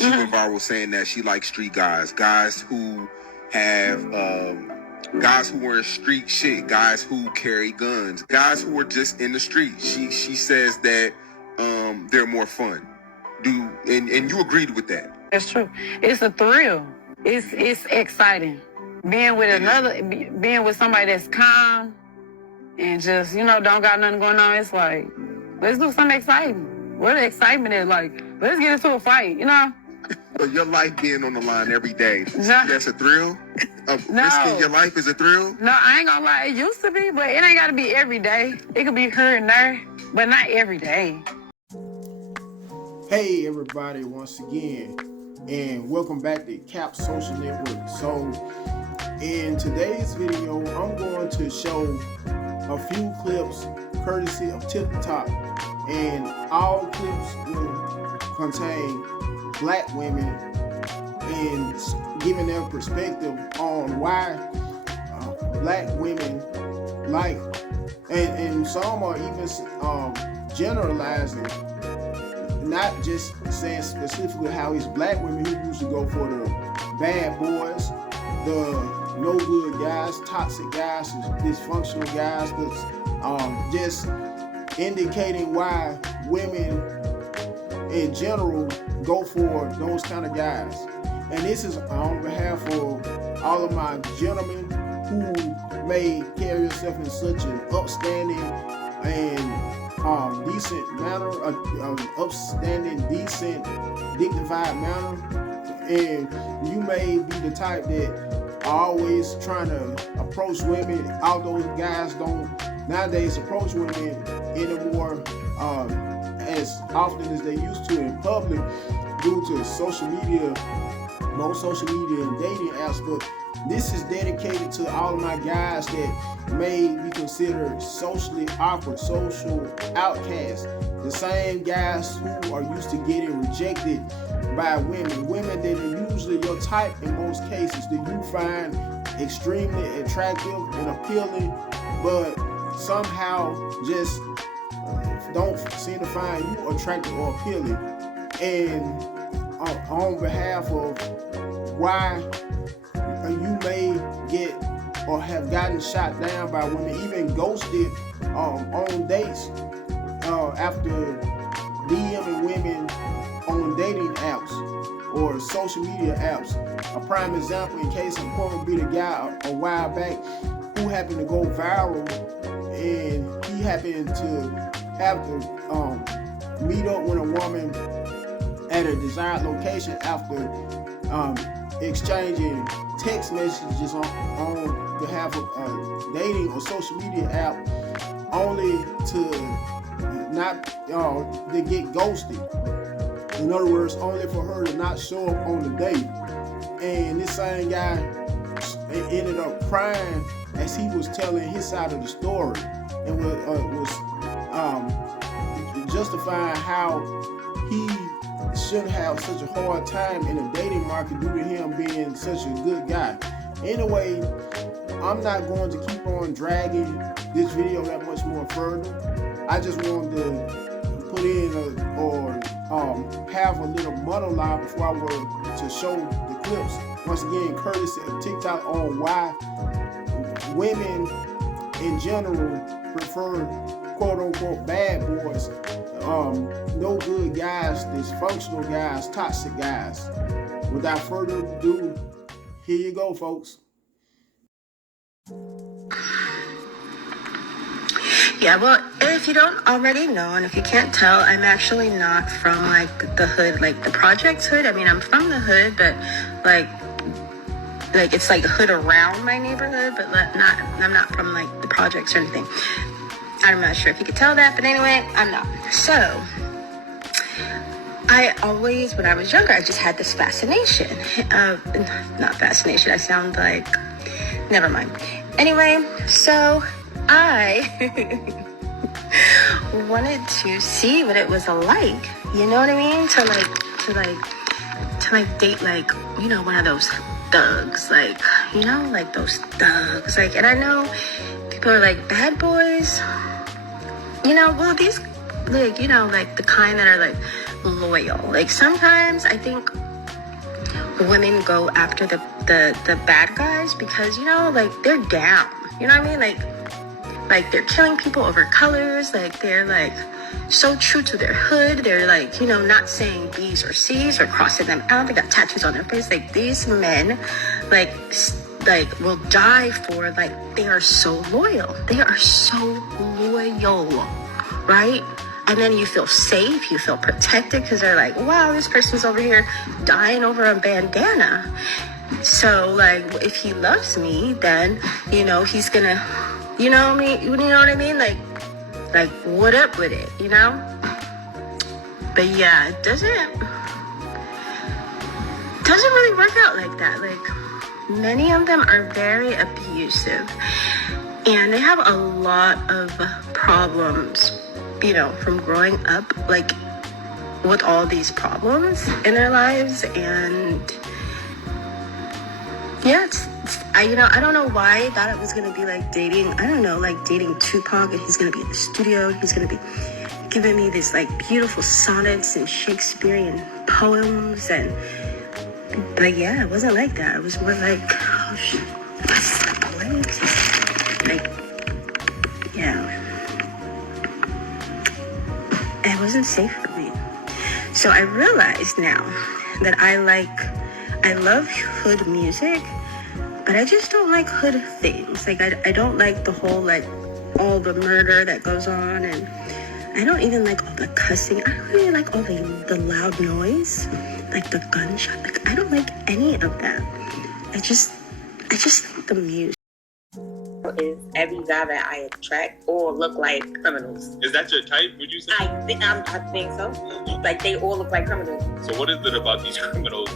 She went viral saying that she likes street guys, guys who have, guys who wear street shit, guys who carry guns, guys who are just in the street. She says that they're more fun. And you agreed with that? That's true. It's a thrill. It's exciting. Being with somebody that's calm and just, don't got nothing going on. It's like, let's do something exciting. Where the excitement is, like, let's get into a fight, So your life being on the line every day, No. that's a thrill? Risking your life is a thrill? No, I ain't gonna lie. It used to be, but it ain't gotta be every day. It could be here and there, but not every day. Hey everybody, once again, and welcome back to Cap Social Network. So in today's video, I'm going to show a few clips courtesy of TikTok, and all clips will contain black women and giving their perspective on why black women like, and some are even generalizing, not just saying specifically how it's black women who usually go for the bad boys, the no good guys, toxic guys, dysfunctional guys, but just indicating why women in general go for those kind of guys. And this is on behalf of all of my gentlemen who may carry yourself in such an upstanding and decent manner, upstanding, decent, dignified manner. And you may be the type that are always trying to approach women. All those guys don't nowadays approach women anymore as often as they used to in public due to social media, most social media and dating apps. But this is dedicated to all of my guys that may be considered socially awkward, social outcasts. The same guys who are used to getting rejected by women that are usually your type in most cases, that you find extremely attractive and appealing, but somehow just don't seem to find you attractive or appealing. And on behalf of why you may get or have gotten shot down by women, even ghosted on dates after DMing women on dating apps or social media apps. A prime example, in case I'm going to be the guy a while back who happened to go viral, and he happened to have to meet up with a woman at a desired location after exchanging text messages on behalf of a dating or social media app, only to not to get ghosted. In other words, only for her to not show up on the date. And this same guy ended up crying as he was telling his side of the story, and was justifying how he should have such a hard time in the dating market due to him being such a good guy. Anyway, I'm not going to keep on dragging this video that much more further. I just wanted to put in have a little monologue before I were to show the clips. Once again, courtesy of TikTok, on why women in general prefer quote-unquote bad boys, no good guys, dysfunctional guys, toxic guys. Without further ado, here you go, folks. Yeah, well, if you don't already know, and if you can't tell, I'm actually not from like the hood, like the projects hood. I mean, I'm from the hood, but like it's like the hood around my neighborhood, but I'm not from like the projects or anything. I'm not sure if you could tell that, but anyway, I'm not. So, I always, when I was younger, I just had this fascination. Not fascination, I sound like, never mind. Anyway, so I wanted to see what it was like, you know what I mean? To date, like, one of those thugs, like, like those thugs, like, and I know people are like, bad boys, well, these, like, like the kind that are like loyal. Like sometimes I think women go after the bad guys because, you know, like, they're down. You know what I mean? Like they're killing people over colors. Like, they're like so true to their hood. They're like, you know, not saying B's or C's or crossing them out. They got tattoos on their face. Like, these men, like will die for, like, they are so loyal. They are so loyal, right? And then you feel safe, you feel protected because they're like, wow, this person's over here dying over a bandana. So, like, if he loves me, then, you know, he's gonna, you know what I mean? You know what I mean? Like, what up with it, you know? But yeah, it doesn't really work out like that. Like, many of them are very abusive, and they have a lot of problems, you know, from growing up, like, with all these problems in their lives. And yeah, I don't know why I thought it was gonna be like dating, I don't know, like dating Tupac, and he's gonna be in the studio, and he's gonna be giving me this, like, beautiful sonnets and Shakespearean poems. But yeah, it wasn't like that. It was more like, oh shit, like, yeah, it wasn't safe for me. So I realized now that I love hood music, but I just don't like hood things. Like, I don't like the whole, like, all the murder that goes on, and I don't even like all the cussing. I don't really like all the loud noise, like the gunshot. Like, I don't like any of that. I just like the music. Is every guy that I attract all look like criminals. Is that your type, would you say? I think so. Like, they all look like criminals. So what is it about these criminals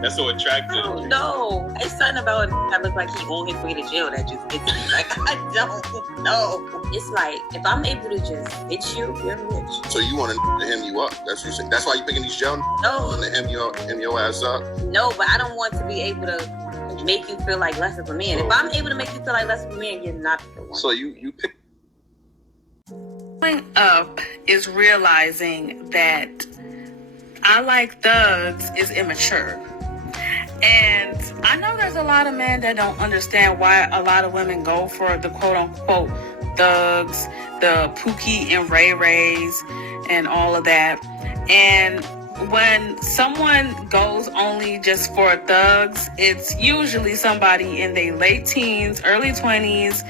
that's so attractive? I don't know. It's something about that look like he on his way to jail that just gets me. Like, I don't know. It's like, if I'm able to just hit you, you're rich. So you want to hem you up? That's what you saying. That's why you picking these gel? No. To hem your ass up? No, but I don't want to be able to make you feel like less of a man. If I'm able to make you feel like less of a man, you're not the one. So you pick. Growing up is realizing that I like thugs is immature. And I know there's a lot of men that don't understand why a lot of women go for the quote-unquote thugs, the Pookie and Ray Rays and all of that. And when someone goes only just for thugs, it's usually somebody in their late teens, early 20s,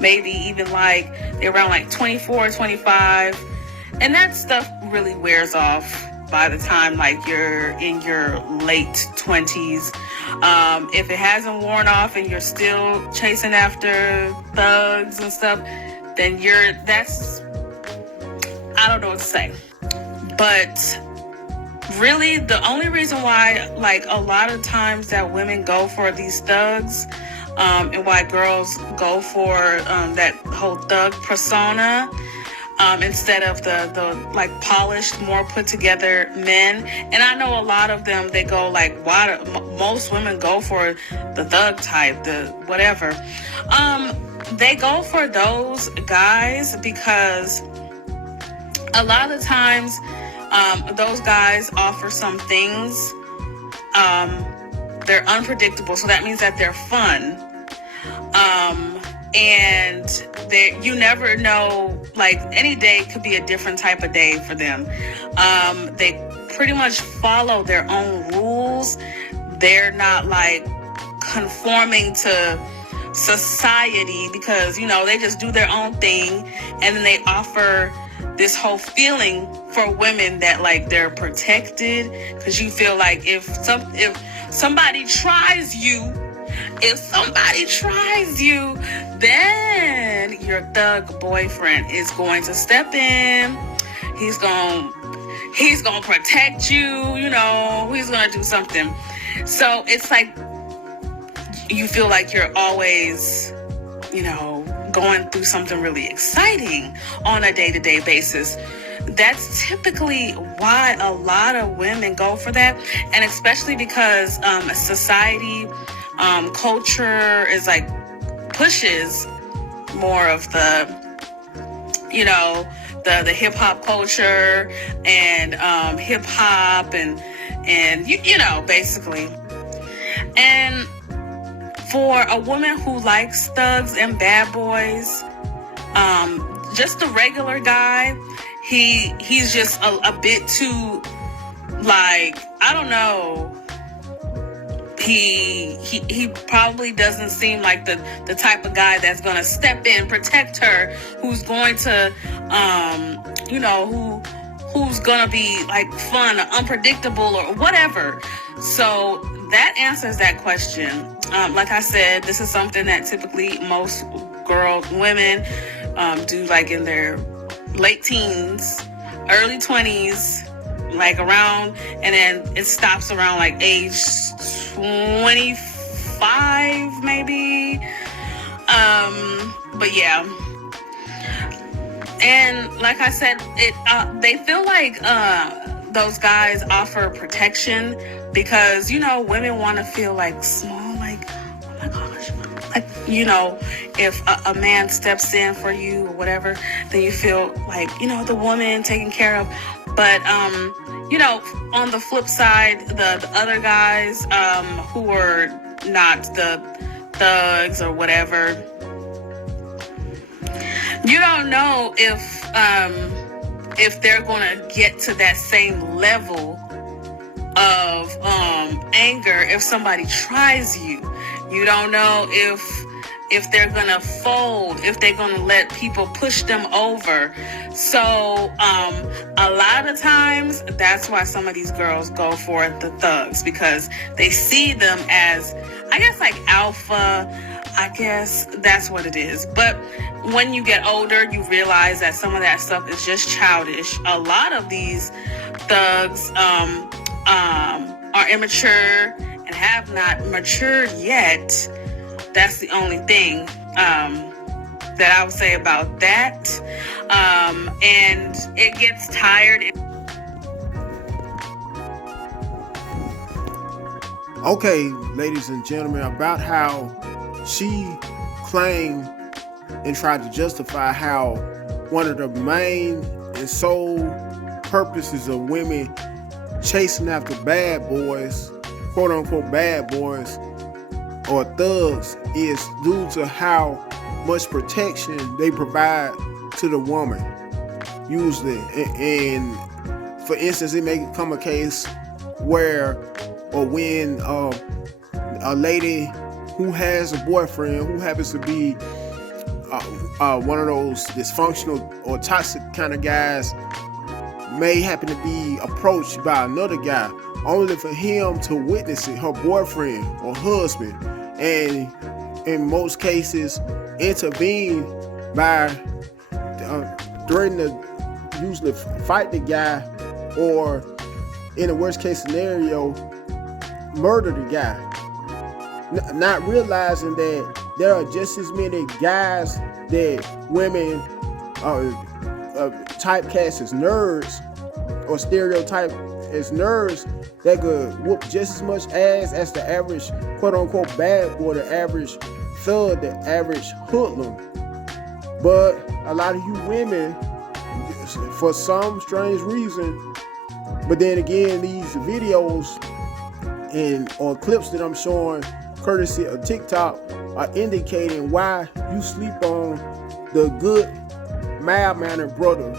maybe even like they're around like 24, 25. And that stuff really wears off by the time like you're in your late 20s. If it hasn't worn off and you're still chasing after thugs and stuff, then I don't know what to say. But really, the only reason why, like, a lot of times that women go for these thugs, and why girls go for that whole thug persona, instead of the like polished, more put together men. And I know a lot of them, they go like, why most women go for the thug type, the whatever. They go for those guys because a lot of the times, those guys offer some things. They're unpredictable, so that means that they're fun. And you never know, like, any day could be a different type of day for them. They pretty much follow their own rules. They're not like conforming to society because, you know, they just do their own thing, and then they offer this whole feeling for women that, like, they're protected, because you feel like if somebody tries you, then your thug boyfriend is going to step in. He's gonna protect you, you know, he's gonna do something. So it's like you feel like you're always, you know, going through something really exciting on a day-to-day basis. That's typically why a lot of women go for that. And especially because society, culture is like pushes more of the, you know, the hip-hop culture and hip-hop and you know, basically And for a woman who likes thugs and bad boys, just a regular guy, he's just a bit too, like, I don't know. He probably doesn't seem like the type of guy that's gonna step in, protect her, who's going to who's gonna be like fun or unpredictable or whatever. So that answers that question. Like I said, this is something that typically most women do, like in their late teens, early 20s, like around, and then it stops around like age 25 maybe. But yeah. And like I said, they feel like those guys offer protection because, women want to feel like small, like, oh my gosh, like, if a man steps in for you or whatever, then you feel like, the woman taken care of. But, on the flip side, the other guys who are not the thugs or whatever, you don't know if they're gonna get to that same level of anger if somebody tries you. You don't know if they're gonna fold, if they're gonna let people push them over. So a lot of times that's why some of these girls go for the thugs, because they see them as, I guess, like alpha. I guess that's what it is. But when you get older, you realize that some of that stuff is just childish. A lot of these thugs are immature and have not matured yet. That's the only thing that I would say about that. And it gets tired. Okay, ladies and gentlemen, about how she claimed and tried to justify how one of the main and sole purposes of women chasing after bad boys, quote unquote bad boys or thugs, is due to how much protection they provide to the woman usually. And for instance, it may come a case where or when a lady who has a boyfriend who happens to be one of those dysfunctional or toxic kind of guys may happen to be approached by another guy, only for him to witness it, her boyfriend or husband, and in most cases intervene by threatening to usually fight the guy, or in the worst case scenario, murder the guy. Not realizing that there are just as many guys that women typecast as nerds or stereotype as nerds that could whoop just as much ass as the average quote unquote bad boy, the average thug, the average hoodlum. But a lot of you women, for some strange reason, but then again, these videos or clips that I'm showing courtesy of TikTok are indicating why you sleep on the good, mild-mannered brother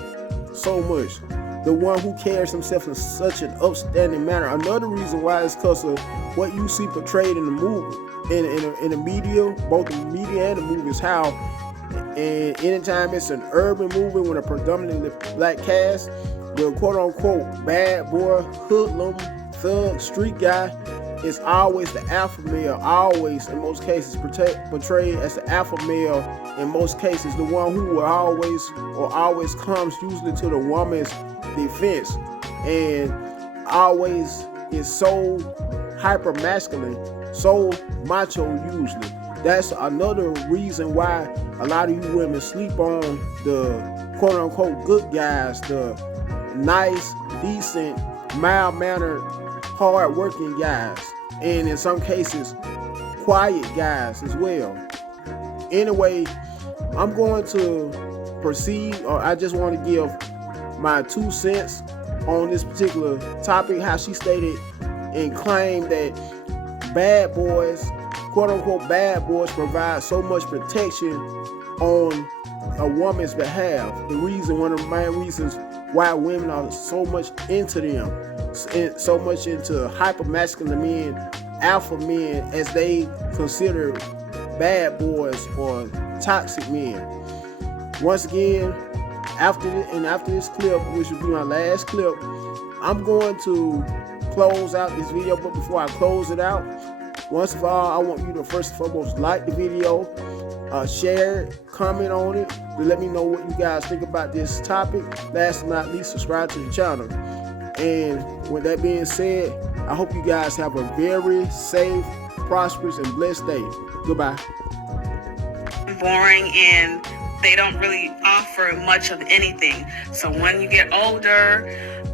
so much. The one who carries himself in such an upstanding manner. Another reason why is because of what you see portrayed in the movie, in the media, both the media and the movies, how and anytime it's an urban movie with a predominantly black cast, the quote-unquote bad boy, hoodlum, thug, street guy is always the alpha male, always in most cases portrayed as the alpha male, in most cases the one who will always comes usually to the woman's defense, and always is so hyper masculine, so macho usually. That's another reason why a lot of you women sleep on the quote unquote good guys, the nice, decent, mild-mannered, hard-working guys, and in some cases quiet guys as well. Anyway, I'm going to proceed, or I just want to give my 2 cents on this particular topic, how she stated and claimed that bad boys, quote unquote bad boys, provide so much protection on a woman's behalf. One of the main reasons why women are so much into them, so much into hyper masculine men, alpha men, as they consider bad boys or toxic men. Once again, after this clip, which will be my last clip, I'm going to close out this video. But before I close it out, once of all, I want you to first and foremost like the video, share it, comment on it, to let me know what you guys think about this topic. Last but not least, subscribe to the channel. And with that being said, I hope you guys have a very safe, prosperous, and blessed day. Goodbye. Boring, and they don't really offer much of anything. So when you get older,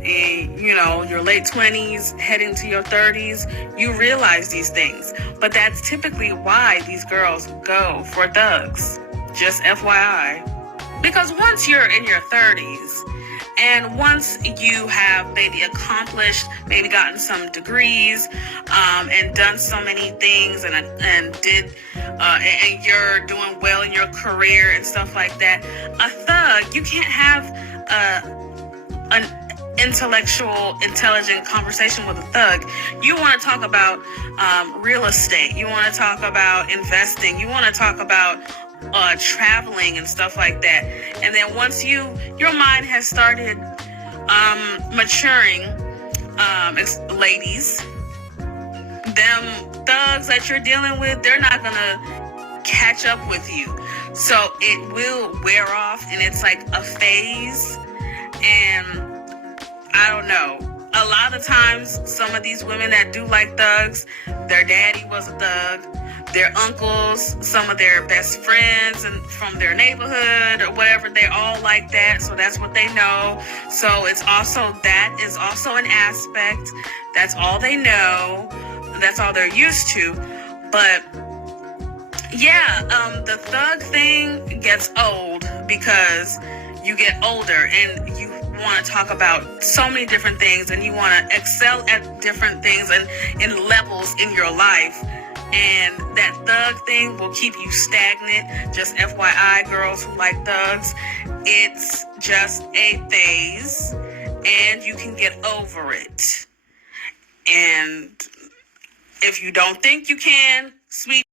in your late 20s, heading to your 30s, you realize these things. But that's typically why these girls go for thugs. Just FYI. Because once you're in your 30s, and once you have maybe accomplished, maybe gotten some degrees, and done so many things, and you're doing well in your career and stuff like that, a thug, you can't have an intelligent conversation with a thug. You want to talk about real estate. You want to talk about investing. You want to talk about traveling and stuff like that. And then once your mind has started maturing, ladies, them thugs that you're dealing with, they're not gonna catch up with you. So it will wear off, and it's like a phase. And I don't know. A lot of times, some of these women that do like thugs, their daddy was a thug, their uncles, some of their best friends and from their neighborhood or whatever, they're all like that. So that's what they know. So that is also an aspect. That's all they know. That's all they're used to. But yeah, the thug thing gets old because you get older and you want to talk about so many different things, and you want to excel at different things and in levels in your life. And that thug thing will keep you stagnant. Just FYI, girls who like thugs, it's just a phase, and you can get over it. And if you don't think you can, sweet